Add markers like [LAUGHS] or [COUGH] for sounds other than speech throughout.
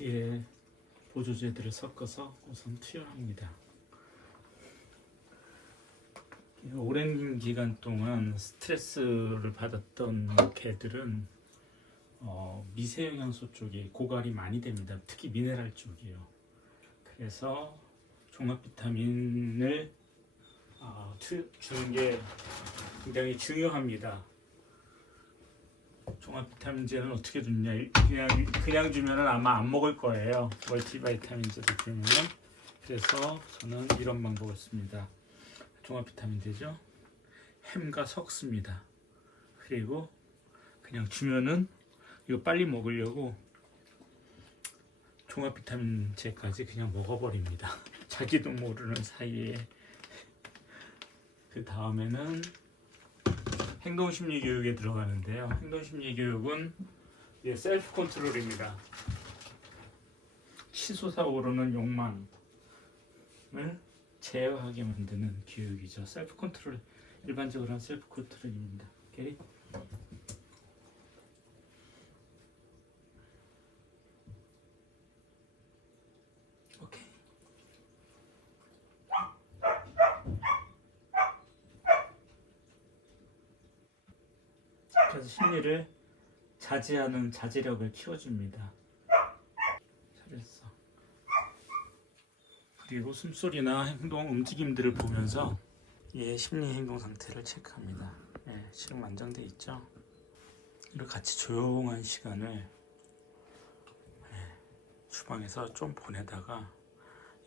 니트에 보조제들을 섞어서 우선 투여합니다. 오랜 기간 동안 스트레스를 받았던 개들은 어, 미세 영양소 쪽이 고갈이 많이 됩니다. 특히 미네랄 쪽이요. 그래서 종합 비타민을 어, 투- 주는 게 굉장히 중요합니다. 종합 비타민제는 어떻게 주냐? 그냥 그냥 주면은 아마 안 먹을 거예요. 멀티바이타민제도 주면은 그래서 저는 이런 방법을 씁니다. 종합 비타민제죠. 햄과 섞습니다. 그리고 그냥 주면은 이거 빨리 먹으려고 종합 비타민제까지 그냥 먹어버립니다. [LAUGHS] 자기도 모르는 사이에 그 다음에는 행동 심리 교육에 들어가는데요. 행동 심리 교육은 이제 셀프 컨트롤입니다. 치솟아 오르는 욕망을 제어하게 만드는 교육이죠. 셀프 컨트롤 일반적으로 한 셀프 컨트롤입니다. 오케이. 그래서 심리를 자제하는 자제력을 키워줍니다. 잘했어. 그리고 숨소리나 행동 움직임들을 보면서 얘의 심리 행동 상태를 체크합니다. 예, 지금 안정돼 있죠. 이렇게 같이 조용한 시간을 예, 주방에서 좀 보내다가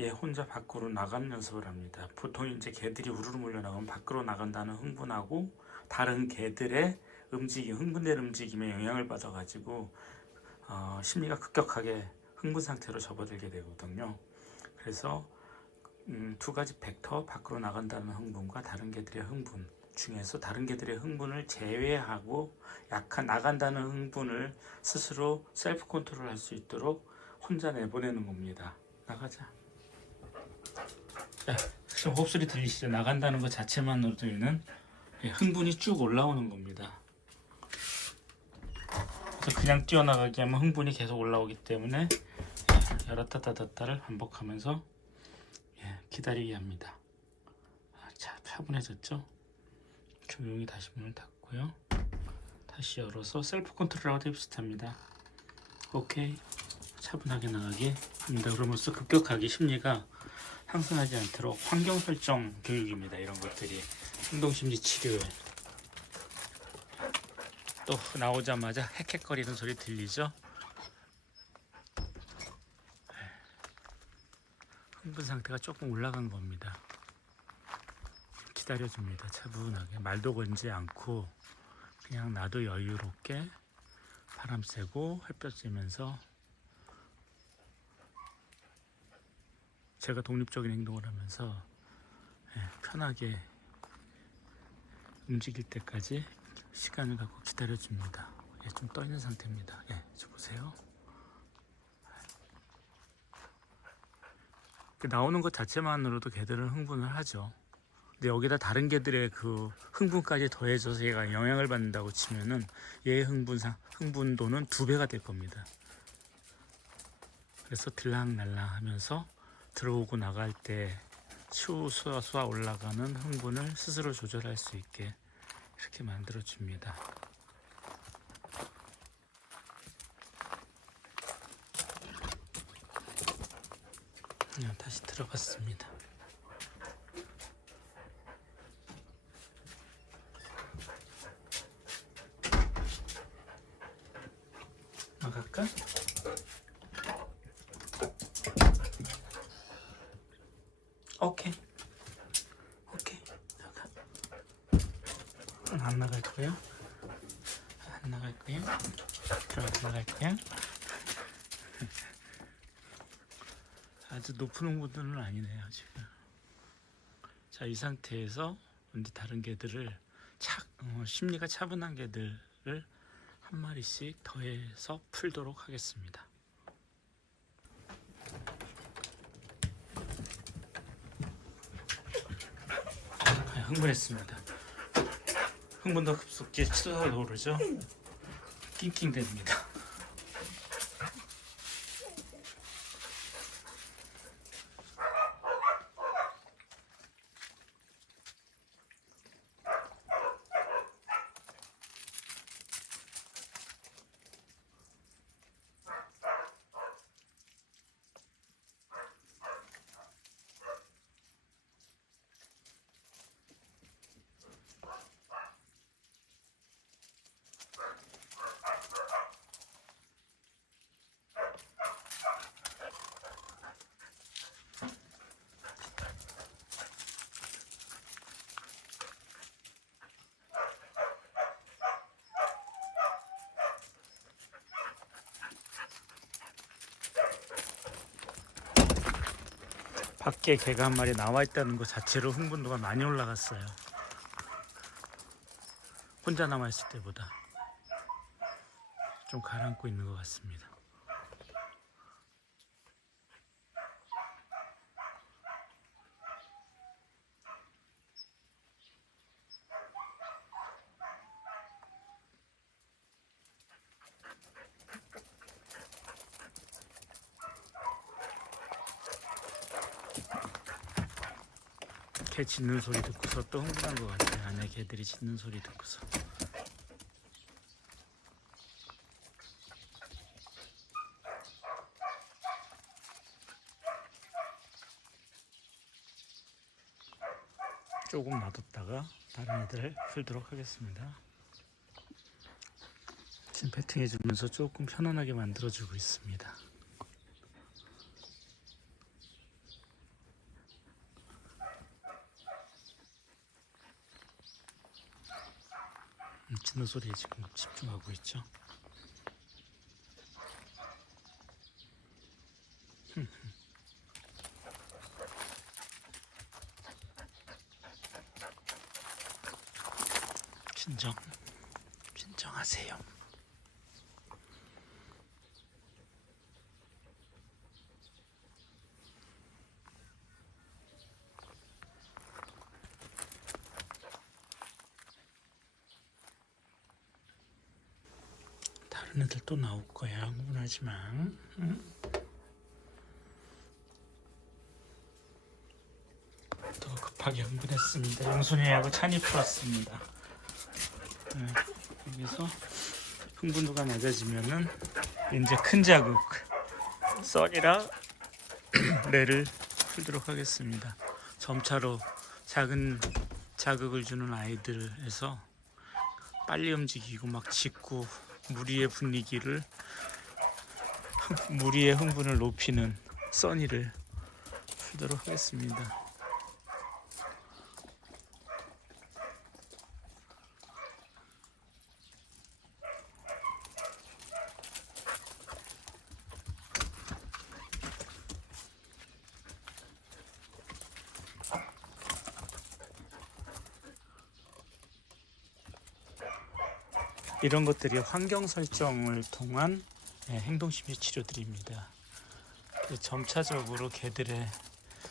얘 혼자 밖으로 나가는 연습을 합니다. 보통 이제 개들이 우르르 몰려 나가면 밖으로 나간다는 흥분하고 다른 개들의 움직임, 흥분된 움직임에 영향을 받아가지고 어, 심리가 급격하게 흥분 상태로 접어들게 되거든요. 그래서 음, 두 가지 벡터 밖으로 나간다는 흥분과 다른 개들의 흥분 중에서 다른 개들의 흥분을 제외하고 약한 나간다는 흥분을 스스로 셀프 컨트롤할 수 있도록 혼자 내보내는 겁니다. 나가자. 자, 지금 호흡소리 들리시죠? 나간다는 것 자체만으로도는 예, 흥분이 쭉 올라오는 겁니다. 그래서 그냥 뛰어나가게 하면 흥분이 계속 올라오기 때문에 예, 열었다 닫았다를 반복하면서 예, 기다리게 합니다. 아, 자, 차분해졌죠? 조용히 다시 문을 닫고요. 다시 열어서 셀프 컨트롤하고도 비슷합니다. 오케이. 차분하게 나가게 합니다. 그러면서 급격하게 심리가 상승하지 않도록 환경 설정 교육입니다. 이런 것들이 행동심리 치료에 또 나오자마자 헥헥거리는 소리 들리죠? 흥분 상태가 조금 올라간 겁니다. 기다려줍니다. 차분하게 말도 걸지 않고 그냥 나도 여유롭게 바람 쐬고 햇볕 쬐면서 제가 독립적인 행동을 하면서 예, 편하게 움직일 때까지 시간을 갖고 기다려줍니다. 예, 좀 떠 있는 상태입니다. 예, 저 보세요. 그 나오는 것 자체만으로도 개들은 흥분을 하죠. 근데 여기다 다른 개들의 그 흥분까지 더해져서 얘가 영향을 받는다고 치면은 얘의 흥분상 흥분도는 두 배가 될 겁니다. 그래서 들락날락 하면서 들어오고 나갈 때 슈수아 수아 올라가는 흥분을 스스로 조절할 수 있게 이렇게 만들어 줍니다. 다시 들어갔습니다. 나갈까? 오케이. 오케이. 나가. 안 나갈 거야? 안 나갈 거야? 안 나갈 거야? 아주 높은 흥분은 아니네요 지금. 자 이 상태에서 이제 다른 개들을 차, 어, 심리가 차분한 개들을 한 마리씩 더해서 풀도록 하겠습니다. 아, 흥분했습니다. 흥분도 급속히 치솟아 오르죠. 낑낑댑니다. 밖에 개가 한 마리 나와 있다는 것 자체로 흥분도가 많이 올라갔어요. 혼자 남아 있을 때보다 좀 가라앉고 있는 것 같습니다. 개 짖는 소리 듣고서 또 흥분한 것 같아요. 안에 개들이 짖는 소리 듣고서. 조금 놔뒀다가 다른 애들 풀도록 하겠습니다. 지금 배팅해 주면서 조금 편안하게 만들어 주고 있습니다. 소리에 지금 집중하고 있죠. 진정, 진정하세요. 다른 애들 또 나올 거야. 흥분하지 마. 응? 또 급하게 흥분했습니다. 영순이하고 찬이 풀었습니다. 네, 여기서 흥분도가 낮아지면은 이제 큰 자극 썰이라 [CLEARS THROAT] 뇌를 풀도록 하겠습니다. 점차로 작은 자극을 주는 아이들에서 빨리 움직이고 막 짖고 무리의 분위기를 [LAUGHS] 무리의 흥분을 높이는 써니를 풀도록 하겠습니다. 이런 것들이 환경 설정을 통한 예, 행동심리 치료들입니다. 그 점차적으로 개들의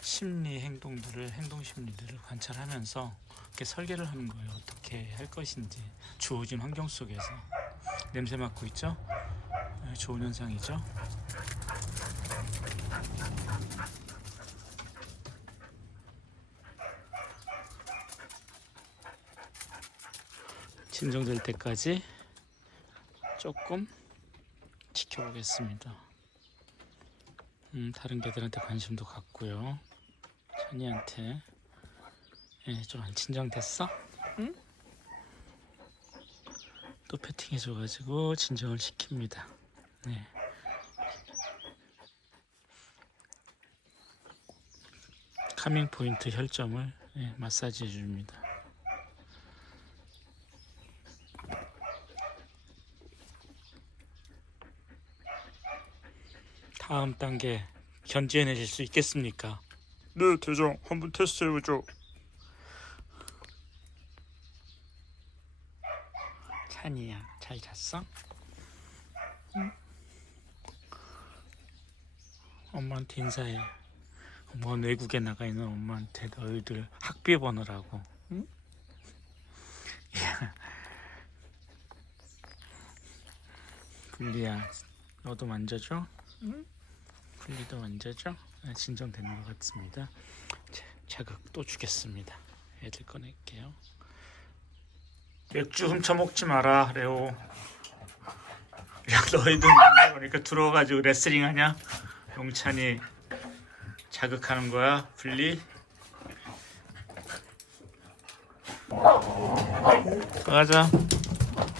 심리 행동들을 행동 심리들을 관찰하면서 이렇게 설계를 하는 거예요. 어떻게 할 것인지 주어진 환경 속에서 냄새 맡고 있죠? 예, 좋은 현상이죠. 진정될 때까지 조금 지켜보겠습니다. 음, 다른 개들한테 관심도 갖고요. 찬이한테 예, 좀 안 진정됐어? 응? 또 패팅해줘가지고 진정을 시킵니다. 네. 카밍 포인트 혈점을 예, 마사지 해줍니다. 다음 단계 견지해내실 수 있겠습니까? 네, 대장. 한번 테스트 해보죠. 찬이야, 잘 잤어? 응? 엄마한테 인사해. 먼 외국에 나가 있는 엄마한테 너희들 학비 번호라고. 응? 야. 불리야, 너도 만져줘? 응? 분리도 만져줘? 네, 진정되는 것 같습니다. 자, 자극 또 주겠습니다. 애들 꺼낼게요. 맥주 훔쳐 먹지 마라, 레오. 야, 너희들 만나 보니까 들어와가지고 레슬링 하냐? 용찬이 자극하는 거야, 분리. 나가자.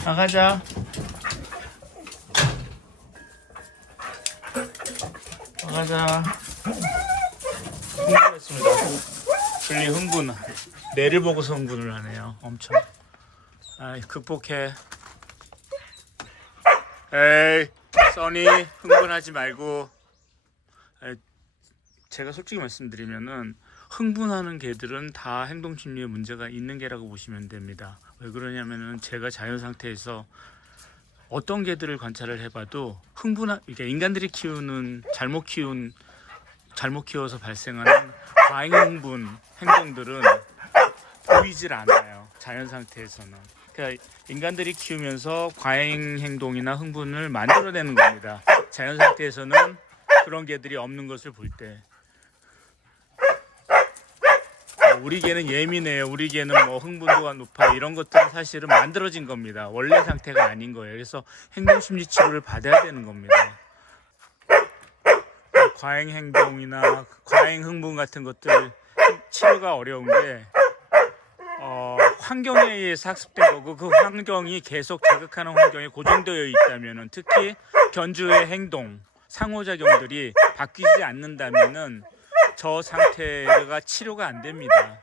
나가자. 가자. 흥분했습니다. 분리 흥분. 내를 보고서 흥분을 하네요. 엄청. 아, 극복해. 에이, 써니 흥분하지 말고. 에이, 제가 솔직히 말씀드리면은 흥분하는 개들은 다 행동 심리에 문제가 있는 개라고 보시면 됩니다. 왜 그러냐면은 제가 자연 상태에서 어떤 개들을 관찰을 해봐도 흥분한 이게 인간들이 키우는 잘못 키운 잘못 키워서 발생하는 과잉 흥분 행동들은 보이질 않아요. 자연 상태에서는. 그러니까 인간들이 키우면서 과잉 행동이나 흥분을 만들어내는 겁니다. 자연 상태에서는 그런 개들이 없는 것을 볼 때. 어, 우리 개는 예민해요. 우리 개는 뭐 흥분도가 높아 이런 것들은 사실은 만들어진 겁니다. 원래 상태가 아닌 거예요. 그래서 행동 심리 치료를 받아야 되는 겁니다. 과잉 행동이나 과잉 흥분 같은 것들 치료가 어려운 게 어, 환경에 의해서 학습된 거고 그 환경이 계속 자극하는 환경에 고정되어 있다면은 특히 견주의 행동 상호작용들이 바뀌지 않는다면은 저 상태가 치료가 안 됩니다.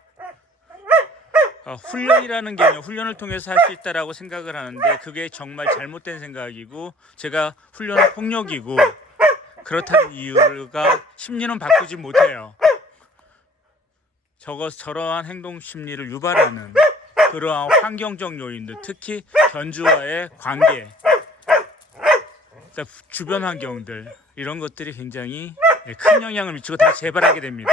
어, 훈련이라는 개념, 훈련을 통해서 할 수 있다라고 생각을 하는데 그게 정말 잘못된 생각이고 제가 훈련은 폭력이고 그렇다는 이유가 심리는 바꾸지 못해요. 저것 저러한 행동 심리를 유발하는 그러한 환경적 요인들, 특히 견주와의 관계, 그다음 주변 환경들 이런 것들이 굉장히 예, 큰 영향을 미치고 다 재발하게 됩니다.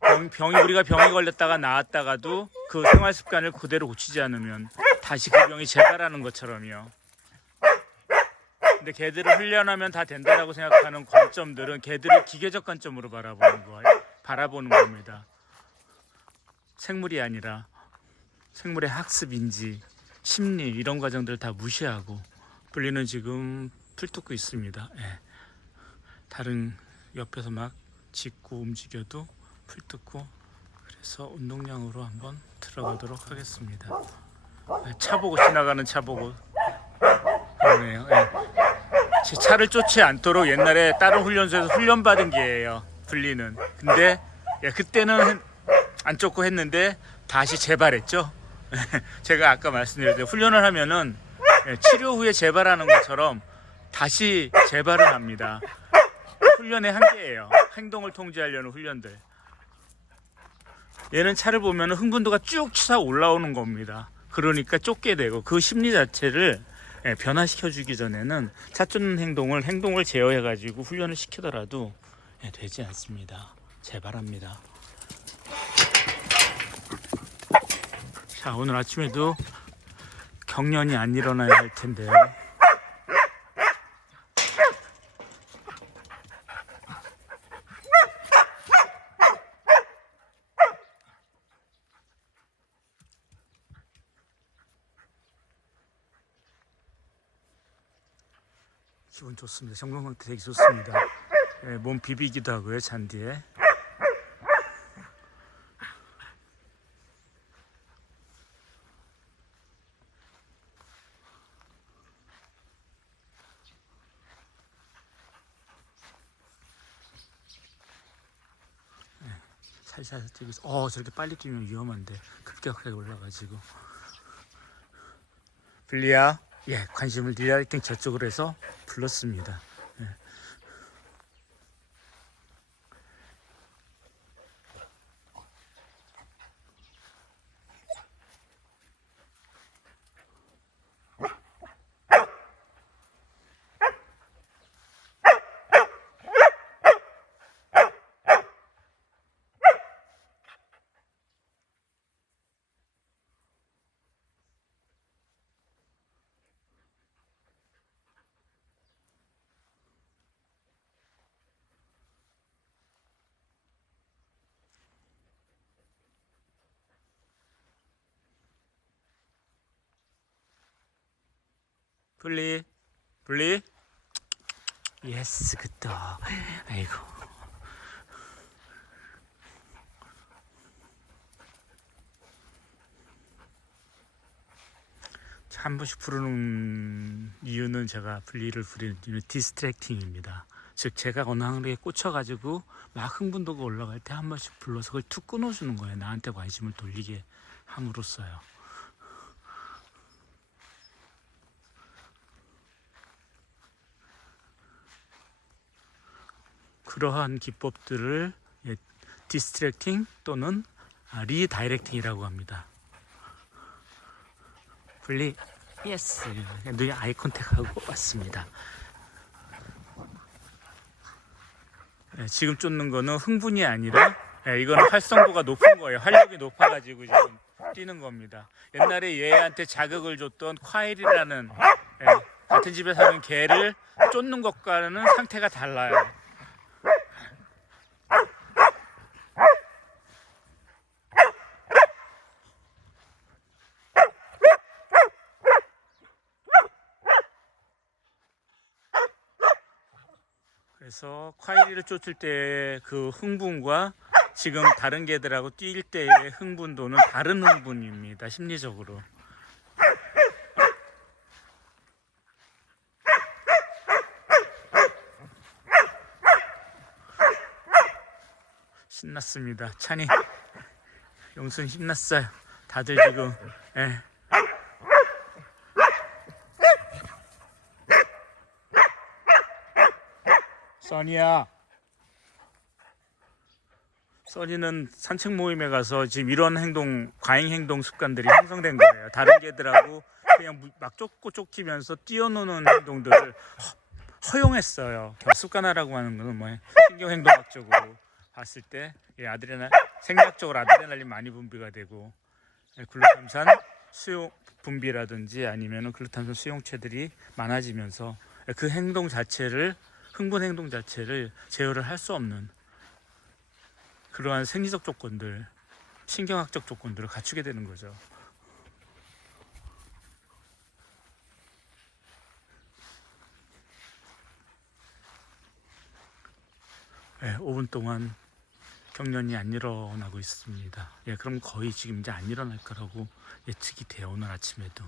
병, 병이 우리가 병에 걸렸다가 나았다가도 그 생활 습관을 그대로 고치지 않으면 다시 그 병이 재발하는 것처럼요. 근데 개들을 훈련하면 다 된다라고 생각하는 관점들은 개들을 기계적 관점으로 바라보는 거 바라보는 겁니다. 생물이 아니라 생물의 학습인지 심리 이런 과정들을 다 무시하고 분리는 지금 풀 뜯고 있습니다. 예. 다른 옆에서 막 짖고 움직여도 풀 뜯고 그래서 운동량으로 한번 들어가도록 하겠습니다. 예, 차 보고 지나가는 차 보고 그러네요. 예. 제 차를 쫓지 않도록 옛날에 다른 훈련소에서 훈련 받은 게예요. 분리는. 근데 예, 그때는 안 쫓고 했는데 다시 재발했죠. [LAUGHS] 제가 아까 말씀드렸듯이 훈련을 하면은 예, 치료 후에 재발하는 것처럼 다시 재발을 합니다. 훈련의 한계예요. 행동을 통제하려는 훈련들. 얘는 차를 보면 흥분도가 쭉 치사 올라오는 겁니다. 그러니까 쫓게 되고 그 심리 자체를 예, 변화시켜 주기 전에는 차 쫓는 행동을 행동을 제어해 가지고 훈련을 시키더라도 예, 되지 않습니다. 재발합니다. 자 오늘 아침에도 경련이 안 일어나야 할 텐데 좋습니다. 정동 상태 되게 좋습니다. 예, 몸 비비기도 하고요 잔디에. 예, 살살 뛰면서 어 저렇게 빨리 뛰면 위험한데 급격하게 올라가지고 빌리야 예 관심을 리라이팅 저쪽으로 해서 불렀습니다 예. 블리 블리 예스 그다 아이고 자, 한 번씩 부르는 이유는 제가 분리를 부리는 이유는 디스트랙팅입니다. 즉 제가 어느 한에 꽂혀가지고 막 흥분도가 올라갈 때 한 번씩 불러서 그걸 툭 끊어주는 거예요. 나한테 관심을 돌리게 함으로써요. 그러한 기법들을 예, 디스트랙팅 또는 아, 리다이렉팅이라고 합니다. 분리 예스 눈이 아이 컨택하고 왔습니다. 예, 지금 쫓는 거는 흥분이 아니라 예, 이거는 활성도가 높은 거예요. 활력이 높아가지고 지금 뛰는 겁니다. 옛날에 얘한테 자극을 줬던 콰일이라는 예, 같은 집에 사는 개를 쫓는 것과는 상태가 달라요. 그래서 콰이리를 쫓을 때그 흥분과 지금 다른 개들하고 뛸 때의 흥분도는 다른 흥분입니다. 심리적으로. 신났습니다. 찬이, 용순 신났어요. 다들 지금 예. 써니야. 써니는 산책 모임에 가서 지금 이런 행동, 과잉 행동 습관들이 형성된 거예요. 다른 개들하고 그냥 무- 막 쫓고 쫓기면서 뛰어노는 행동들을 허, 용했어요 습관화라고 하는 거는 뭐 신경 행동학적으로 봤을 때이 아드레날 생략적으로 아드레날린 많이 분비가 되고 예, 글루탐산 수용 분비라든지 아니면은 글루탐산 수용체들이 많아지면서 그 행동 자체를 흥분 행동 자체를 제어를 할 수 없는 그러한 생리적 조건들, 신경학적 조건들을 갖추게 되는 거죠. 네, 5분 동안 경련이 안 일어나고 있습니다. 예, 그럼 거의 지금 이제 안 일어날 거라고 예측이 돼요. 오늘 아침에도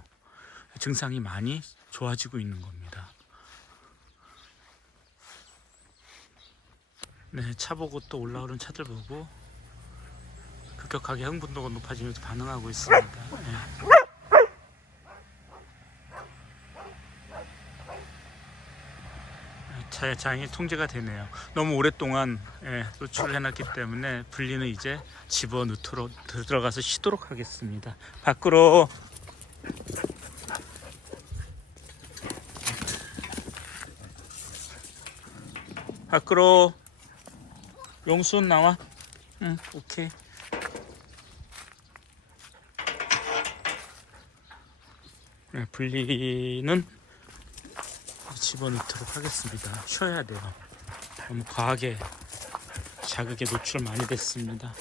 증상이 많이 좋아지고 있는 겁니다. 네, 차 보고 또 올라오는 차들 보고 급격하게 흥분도가 높아지면서 반응하고 있습니다. 예. 차의 장이 통제가 되네요. 너무 오랫동안 예, 노출을 해놨기 때문에 분리는 이제 집어 넣도록 들어가서 쉬도록 하겠습니다. 밖으로 밖으로 용순 나와. 응, 오케이. 네, 분리는 집어넣도록 하겠습니다. 쉬어야 돼요. 너무 과하게 자극에 노출 많이 됐습니다.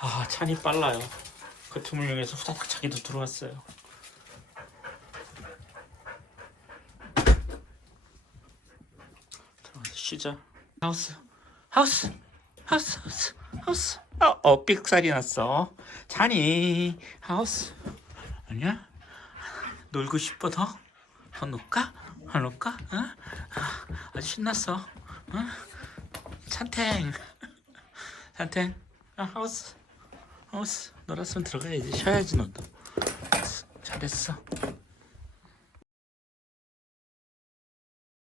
아, 찬이 빨라요. 그 틈을 이용해서 후다닥 자기도 들어왔어요. 들어가서 쉬자. 하우스, 하우스, 하우스, 하우스, 하우스. 어, 어, 삑살이 났어. 자니, 하우스. 아니야? 놀고 싶어 더? 더 놀까? 더 놀까? 어? 아, 아주 신났어. 어? 찬탱. 찬탱. 아, 하우스. 하우스. 놀았으면 들어가야지. 쉬어야지, 너도. 잘했어.